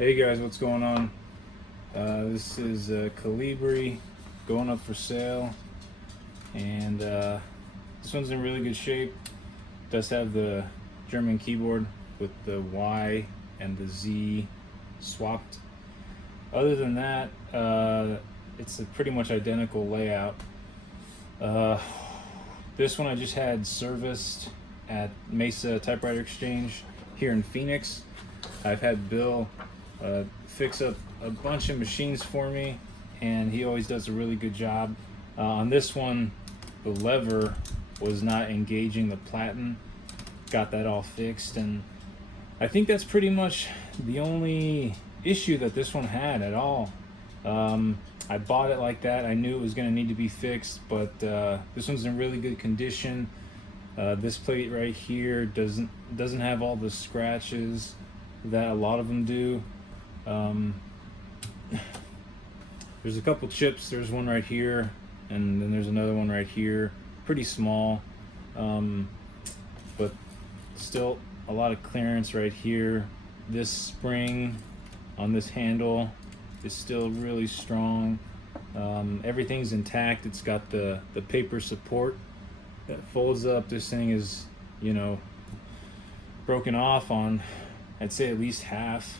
Hey guys, what's going on? This is Kolibri going up for sale, and this one's in really good shape. Does have the German keyboard with the Y and the Z swapped. Other than that, it's a pretty much identical layout. This one I just had serviced at Mesa Typewriter Exchange here in Phoenix. I've had Bill fix up a bunch of machines for me, and he always does a really good job. On this one, the lever was not engaging the platen. Got that all fixed, and I think that's pretty much the only issue that this one had at all. I bought it like that. I knew it was going to need to be fixed, but this one's in really good condition. This plate right here doesn't have all the scratches that a lot of them do. There's a couple chips. There's one right here, and then there's another one right here. Pretty small, but still a lot of clearance right here. This spring on this handle is still really strong. Everything's intact. It's got the paper support that folds up. This thing is, broken off on, I'd say, at least half.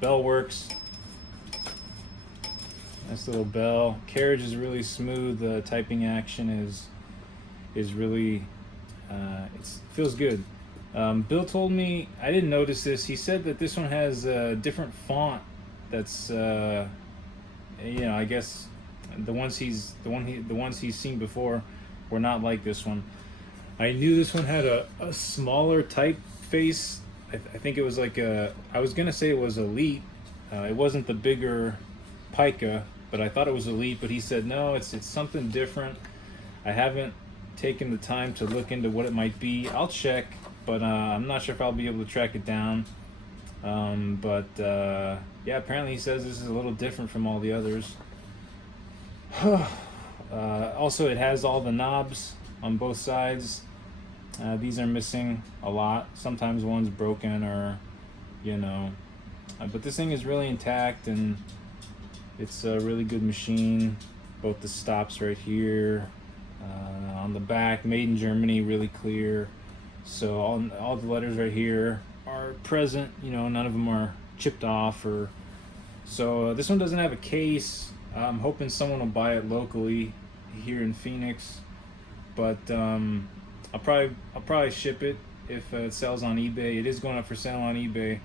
Bell works. Nice little bell. Carriage is really smooth. The typing action is really it feels good. Bill told me, I didn't notice this. He said that this one has a different font. That's I guess the ones he's seen before were not like this one. I knew this one had a smaller typeface. I think it was like I was gonna say it was Elite. It wasn't the bigger Pica, but I thought it was Elite. But he said no, it's something different. I haven't taken the time to look into what it might be. I'll check, but I'm not sure if I'll be able to track it down. Yeah, apparently he says this is a little different from all the others. Also, it has all the knobs on both sides. These are missing a lot. Sometimes one's broken, or but this thing is really intact, and it's a really good machine. Both the stops right here, on the back, made in Germany, really clear. So all the letters right here are present. None of them are chipped off, or so. This one doesn't have a case. I'm hoping someone will buy it locally here in Phoenix, but I'll probably ship it if it sells on eBay. It is going up for sale on eBay.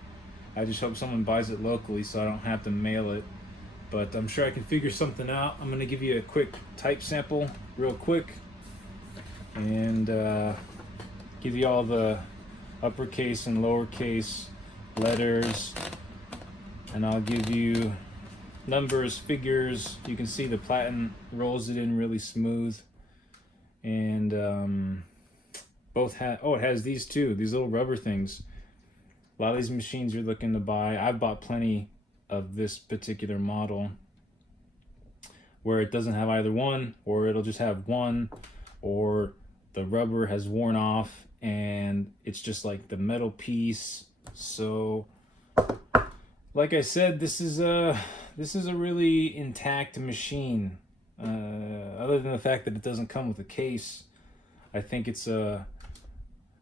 I just hope someone buys it locally so I don't have to mail it. But I'm sure I can figure something out. I'm going to give you a quick type sample real quick, and give you all the uppercase and lowercase letters, and I'll give you numbers, figures. You can see the platen rolls it in really smooth, and both have, it has these too, these little rubber things. A lot of these machines you're looking to buy, I've bought plenty of this particular model where it doesn't have either one, or it'll just have one, or the rubber has worn off and it's just like the metal piece. So like I said, this is a really intact machine. Other than the fact that it doesn't come with a case, I think it's a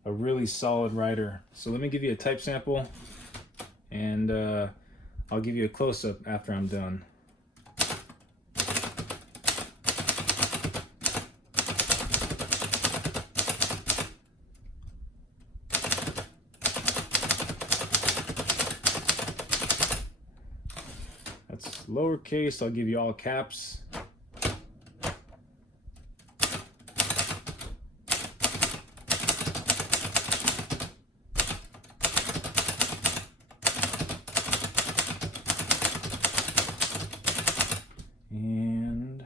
really solid writer. So let me give you a type sample, and I'll give you a close-up after I'm done. That's lowercase. I'll give you all caps. And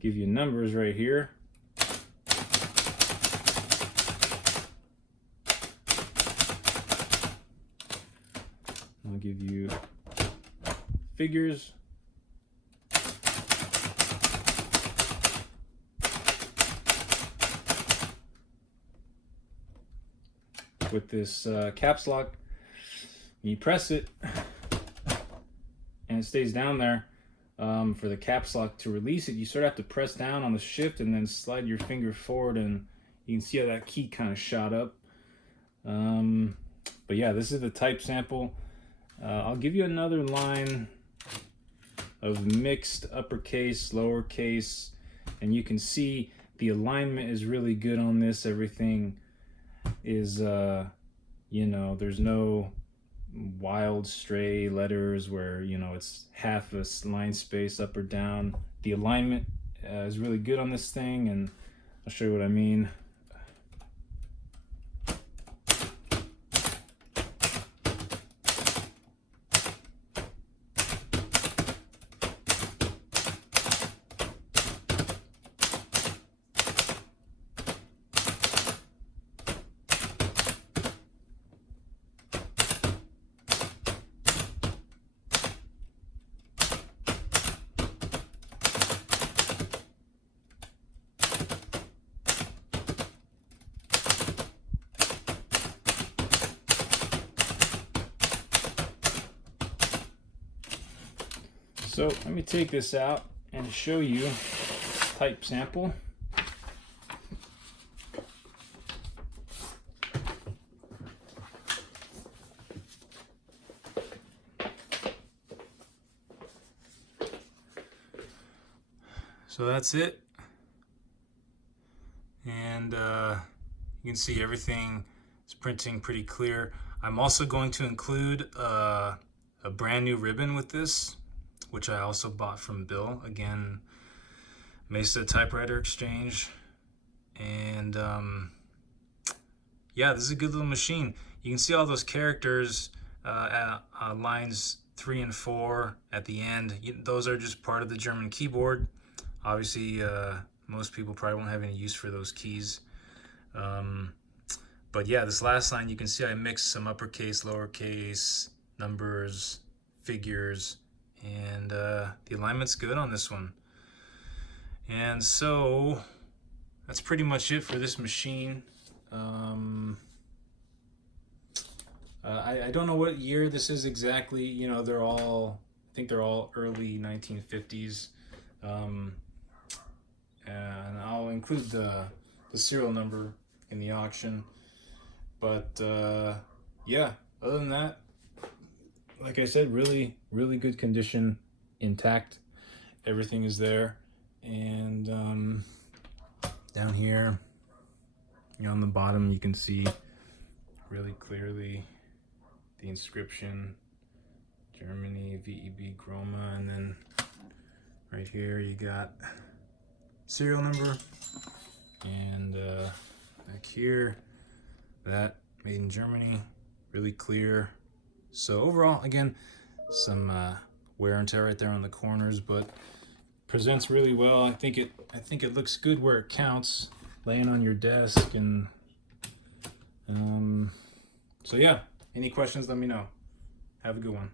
give you numbers right here. I'll give you figures. with this caps lock. You press it and it stays down there. For the caps lock to release it, you sort of have to press down on the shift and then slide your finger forward, and you can see how that key kind of shot up. But yeah, this is the type sample. I'll give you another line of mixed uppercase, lowercase, and you can see the alignment is really good on this. Everything is, you know, there's no wild stray letters where, you know, it's half a line space up or down. The alignment is really good on this thing, and I'll show you what I mean. So let me take this out and show you type sample. So that's it, and you can see everything is printing pretty clear. I'm also going to include a brand new ribbon with this, which I also bought from Bill, again, Mesa Typewriter Exchange. And yeah, this is a good little machine. You can see all those characters at lines 3 and 4 at the end. Those are just part of the German keyboard. Obviously, most people probably won't have any use for those keys. But yeah, this last line, you can see I mixed some uppercase, lowercase, numbers, figures, and the alignment's good on this one. And so that's pretty much it for this machine. I don't know what year this is exactly. You know, I think they're all early 1950s. And I'll include the serial number in the auction. But yeah, other than that, like I said, really good condition, intact. Everything is there. And down here, you know, on the bottom, you can see really clearly the inscription, Germany, VEB Groma, and then right here you got serial number, and back here, that made in Germany, really clear. So overall, again, some wear and tear right there on the corners, but presents really well. I think it looks good where it counts, laying on your desk. And so yeah, any questions, let me know. Have a good one.